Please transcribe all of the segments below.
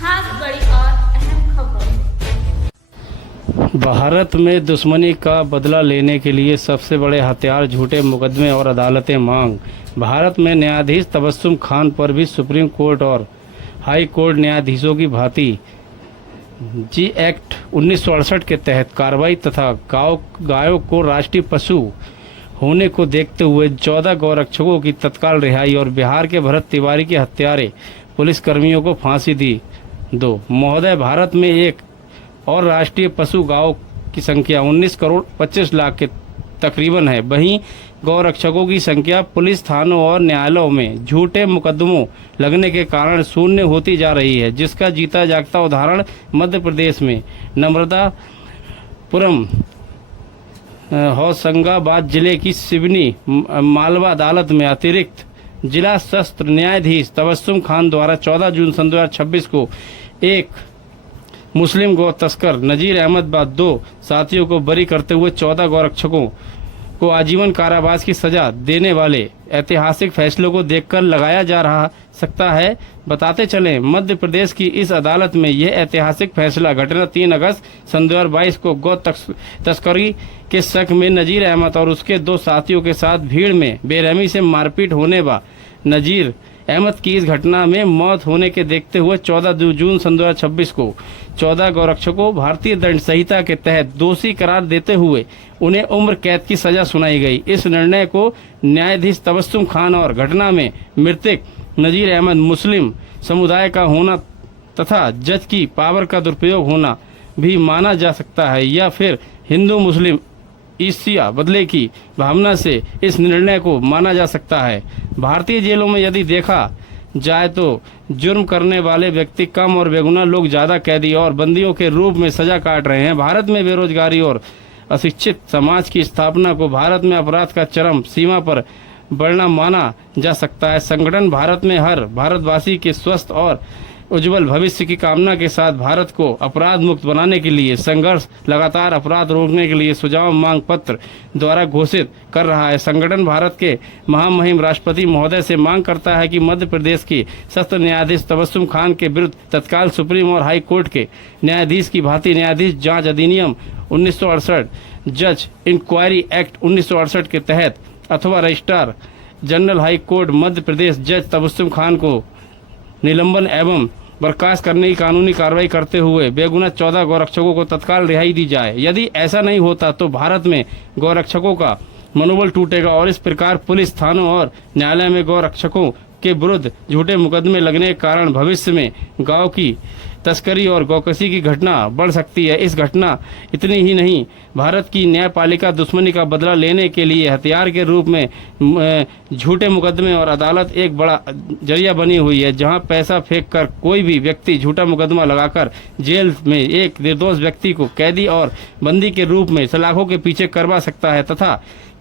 खास बड़ी और अहम खबरों। भारत में दुश्मनी का बदला लेने के लिए सबसे बड़े हथियार झूठे मुकदमे और अदालतें मांग। भारत में न्यायाधीश तबस्सुम खान पर भी सुप्रीम कोर्ट और हाई कोर्ट न्यायाधीशों की भांति जी एक्ट 1968 के तहत कार्रवाई तथा गायों को राष्ट्रीय पशु होने को देखते हुए 14 गौरक्षकों की तत्काल रिहाई और बिहार के भरत तिवारी के हत्यारे पुलिसकर्मियों को फांसी दी। दो महोदय, भारत में एक और राष्ट्रीय पशु गायों की संख्या 19 करोड़ 25 लाख के तकरीबन है। वहीं गौरक्षकों की संख्या पुलिस थानों और न्यायालयों में झूठे मुकदमों लगने के कारण शून्य होती जा रही है, जिसका जीता जागता उदाहरण मध्य प्रदेश में नर्मदापुरम होशंगाबाद जिले की सिवनी मालवा अदालत में अतिरिक्त जिला सत्र न्यायाधीश तबस्सुम खान द्वारा 14 जून सन 2026 को एक मुस्लिम गौ तस्कर नजीर अहमद व 2 साथियों को बरी करते हुए 14 गौरक्षकों को आजीवन कारावास की सजा देने वाले ऐतिहासिक फैसलों को देखकर लगाया जा रहा सकता है। बताते चलें, मध्य प्रदेश की इस अदालत में यह ऐतिहासिक फैसला घटना 3 अगस्त सन 2022 को गौ तस्करी के शक में नजीर अहमद और उसके 2 साथियों के साथ भीड़ में बेरहमी से मारपीट होने व नजीर अहमद की इस घटना में मौत होने के देखते हुए 14 जून सन 2026 को 14 गौरक्षकों भारतीय दंड संहिता के तहत दोषी करार देते हुए उन्हें उम्र कैद की सजा सुनाई गई। इस निर्णय को न्यायाधीश तबस्सुम खान और घटना में मृतक नजीर अहमद मुस्लिम समुदाय का होना तथा जज की पावर का दुरुपयोग होना भी माना जा सकता है, या फिर हिंदू मुस्लिम ईर्ष्या बदले की भावना से इस निर्णय को माना जा सकता है। भारतीय जेलों में यदि देखा जाए तो जुर्म करने वाले व्यक्ति कम और बेगुनाह लोग ज्यादा कैदी और बंदियों के रूप में सजा काट रहे हैं। भारत में बेरोजगारी और अशिक्षित समाज की स्थापना को भारत में अपराध का चरम सीमा पर बढ़ना माना जा सकता है। संगठन भारत में हर भारतवासी के स्वस्थ और उज्जवल भविष्य की कामना के साथ भारत को अपराध मुक्त बनाने के लिए संघर्ष लगातार अपराध रोकने के लिए सुझाव मांग पत्र द्वारा घोषित कर रहा है। संगठन भारत के महामहिम राष्ट्रपति महोदय से मांग करता है कि मध्य प्रदेश की सत्र न्यायाधीश तबस्सुम खान के विरुद्ध तत्काल सुप्रीम और हाई कोर्ट के न्यायाधीश की भांति न्यायाधीश जांच अधिनियम 1968, जज इंक्वायरी एक्ट 1968 के तहत अथवा registrar general high court Madhya Pradesh जज तबस्सुम खान को निलंबन एवं बर्खास्त करने की कानूनी कार्रवाई करते हुए बेगुनाह 14 गौरक्षकों को तत्काल रिहाई दी जाए। यदि ऐसा नहीं होता तो भारत में गौरक्षकों का मनोबल टूटेगा और इस प्रकार पुलिस थानों और न्यायालय में गौरक्षकों के विरुद्ध झूठे मुकदमे लगने के कारण भविष्य में गांव की तस्करी और गौकशी की घटना बढ़ सकती है। इस घटना इतनी ही नहीं, भारत की न्यायपालिका दुश्मनी का बदला लेने के लिए हथियार के रूप में झूठे मुकदमे और अदालत एक बड़ा जरिया बनी हुई है, जहां पैसा फेंक कर कोई भी व्यक्ति झूठा मुकदमा लगाकर जेल में एक निर्दोष व्यक्ति को कैदी और बंदी के रूप में सलाखों के पीछे करवा सकता है तथा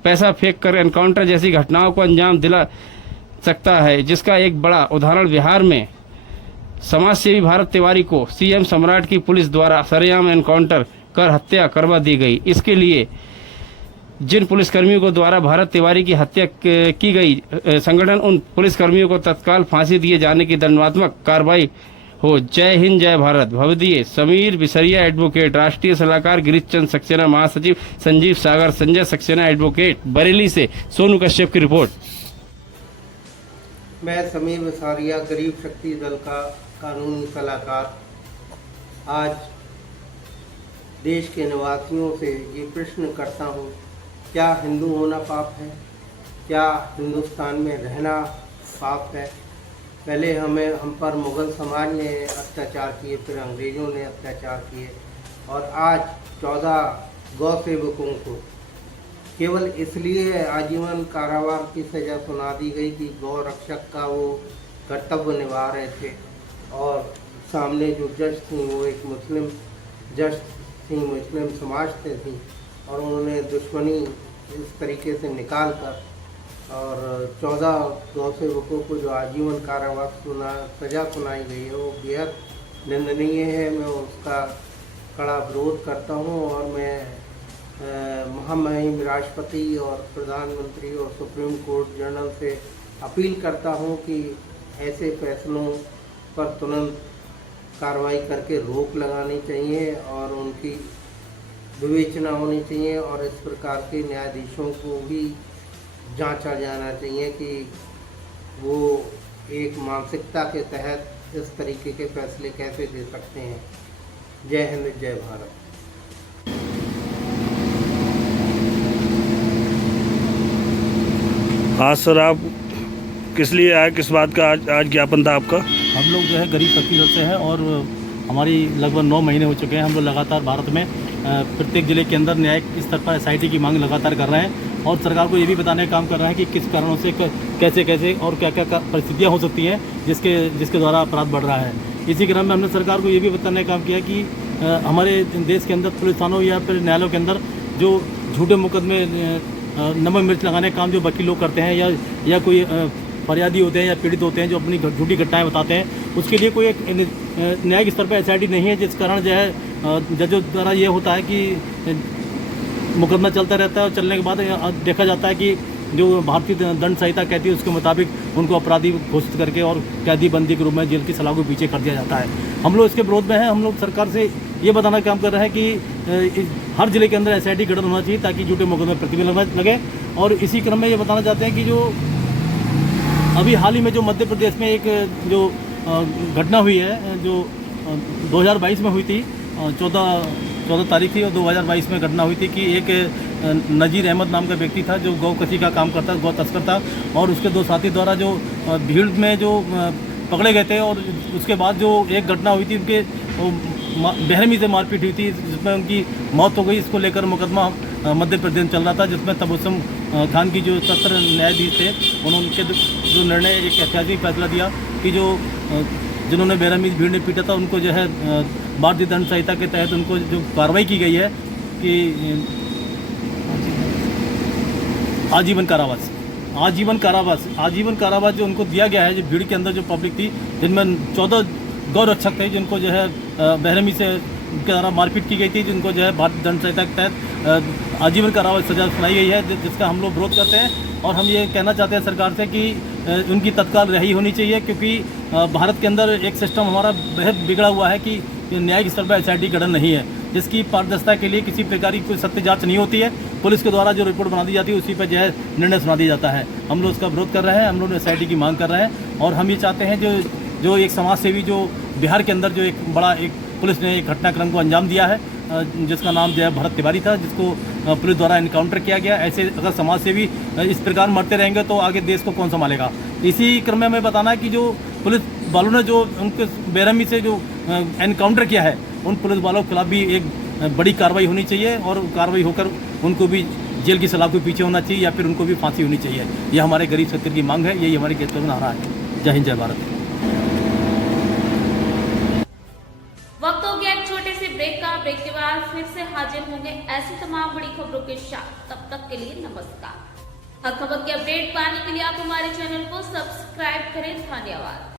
पैसा फेंक कर एनकाउंटर जैसी घटनाओं को अंजाम दिला सकता है, जिसका एक बड़ा उदाहरण बिहार में समाज सेवी भारत तिवारी को सीएम सम्राट की पुलिस द्वारा सरेआम एनकाउंटर कर हत्या करवा दी गई। इसके लिए जिन पुलिसकर्मियों को द्वारा भारत तिवारी की हत्या की गई, संगठन उन पुलिसकर्मियों को तत्काल फांसी दिए जाने की दंडात्मक कार्रवाई हो। जय हिंद, जय भारत। भवदीय समीर बिसरिया एडवोकेट, राष्ट्रीय सलाहकार गिरीश चंद्र सक्सेना, महासचिव संजीव सागर, संजय सक्सेना एडवोकेट, बरेली से सोनू कश्यप की रिपोर्ट। मैं समीर बिसारिया, गरीब शक्ति दल का कानूनी सलाहकार, आज देश के निवासियों से ये प्रश्न करता हूँ, क्या हिंदू होना पाप है? क्या हिंदुस्तान में रहना पाप है? पहले हम पर मुग़ल समाज ने अत्याचार किए, फिर अंग्रेज़ों ने अत्याचार किए और आज 14 गौ सेवकों को केवल इसलिए आजीवन कारावास की सज़ा सुना दी गई कि गौ रक्षक का वो कर्तव्य निभा रहे थे और सामने जो जज थी वो एक मुस्लिम जज थी, मुस्लिम समाज से थी और उन्होंने दुश्मनी इस तरीके से निकाल कर और 14 गौ सेवकों को जो आजीवन कारावास सज़ा सुनाई गई है वो बेहद निंदनीय है। मैं उसका कड़ा विरोध करता हूँ और मैं महामहिम राष्ट्रपति और प्रधानमंत्री और सुप्रीम कोर्ट जनरल से अपील करता हूं कि ऐसे फैसलों पर तुरंत कार्रवाई करके रोक लगानी चाहिए और उनकी विवेचना होनी चाहिए और इस प्रकार के न्यायाधीशों को भी जांचा जाना चाहिए कि वो एक मानसिकता के तहत इस तरीके के फैसले कैसे दे सकते हैं। जय हिंद, जय भारत। हाँ सर, आप किस लिए आए, किस बात का आज ज्ञापन था आपका? हम लोग जो है गरीब फकीर से हैं और हमारी लगभग 9 महीने हो चुके हैं। हम लोग लगातार भारत में प्रत्येक ज़िले के अंदर न्यायिक स्तर पर SIT की मांग लगातार कर रहे हैं और सरकार को ये भी बताने का काम कर रहे हैं कि किस कारणों से कैसे कैसे और क्या क्या परिस्थितियाँ हो सकती हैं जिसके द्वारा अपराध बढ़ रहा है। इसी क्रम में हमने सरकार को ये भी बताने का काम किया कि हमारे देश के अंदर पुलिस थानों या फिर न्यायालयों के अंदर जो झूठे मुकदमे नमक मिर्च लगाने का काम जो वकील लोग करते हैं या कोई फरियादी होते हैं या पीड़ित होते हैं जो अपनी झूठी घटनाएं बताते हैं, उसके लिए कोई एक न्यायिक स्तर पर SIT नहीं है, जिस कारण जो है जजों द्वारा ये होता है कि मुकदमा चलता रहता है और चलने के बाद देखा जाता है कि जो भारतीय दंड संहिता कहती है उसके मुताबिक उनको अपराधी घोषित करके और कैदी बंदी के रूप में जेल की सलाह को पीछे कर दिया जाता है। हम लोग इसके विरोध में हैं। हम लोग सरकार से ये बताना काम कर रहे हैं कि हर जिले के अंदर SIT गठन होना चाहिए ताकि झूठे मुकदमे प्रतिबंध लगे। और इसी क्रम में ये बताना चाहते हैं कि जो अभी हाल ही में जो मध्य प्रदेश में एक जो घटना हुई है जो 2022 में हुई थी, 14 तारीख थी और 2022 में घटना हुई थी कि एक नजीर अहमद नाम का व्यक्ति था जो गौ कसी का काम करता, गौ तस्कर था और उसके 2 साथी द्वारा जो भीड़ में जो पकड़े गए थे और उसके बाद जो एक घटना हुई थी उनके बेरहमी से मारपीट हुई थी जिसमें उनकी मौत हो गई। इसको लेकर मुकदमा मध्य प्रदेश में चल रहा था जिसमें तबस्सुम खान की जो सत्र न्यायाधीश थे उन्होंने जो निर्णय एक ऐतिहासिक फैसला दिया कि जो जिन्होंने बेरहमी भीड़ ने पीटा था उनको जो है भारतीय दंड संहिता के तहत उनको जो कार्रवाई की गई है कि आजीवन कारावास जो उनको दिया गया है। जो भीड़ के अंदर जो पब्लिक थी जिनमें 14 गौ रक्षक थे जिनको जो है बेरहमी से उनके द्वारा मारपीट की गई थी, जिनको जो है भारतीय दंड संहिता के तहत आजीवन कारावास सजा सुनाई गई है, जिसका हम लोग विरोध करते हैं। और हम ये कहना चाहते हैं सरकार से कि उनकी तत्काल रिहाई होनी चाहिए क्योंकि भारत के अंदर एक सिस्टम हमारा बेहद बिगड़ा हुआ है कि न्यायिक स्तर पर SIT गठन नहीं है, जिसकी पारदर्शिता के लिए किसी प्रकार की कोई सत्य जांच नहीं होती है। पुलिस के द्वारा जो रिपोर्ट बना दी जाती है उसी पर जो है निर्णय सुना दिया जाता है। हम लोग उसका विरोध कर रहे हैं, हम लोग SIT की मांग कर रहे हैं और हम ये चाहते हैं जो एक समाज सेवी जो बिहार के अंदर जो एक बड़ा एक पुलिस ने एक घटनाक्रम को अंजाम दिया है जिसका नाम जो है भरत तिवारी था, जिसको पुलिस द्वारा इनकाउंटर किया गया। ऐसे अगर समाज सेवी इस प्रकार मरते रहेंगे तो आगे देश को कौन संभालेगा। इसी क्रम में हमें बताना है कि जो पुलिस वालों ने जो उनके बेरहमी से जो एनकाउंटर किया है उन पुलिस वालों के खिलाफ भी एक बड़ी कार्रवाई होनी चाहिए और कार्रवाई होकर उनको भी जेल की सलाह के पीछे होना चाहिए या फिर उनको भी फांसी होनी चाहिए। यह हमारे गरीब क्षेत्र की मांग है, यही हमारे क्षेत्र में आ रहा है। जय हिंद, जय भारत। वक्त हो गया एक छोटे से ब्रेक का। ब्रेक के बाद फिर से हाजिर होंगे ऐसी तमाम बड़ी खबरों के साथ। तब तक के लिए नमस्कार। हर खबर की अपडेट पाने के लिए आप हमारे चैनल को सब्सक्राइब करें। धन्यवाद।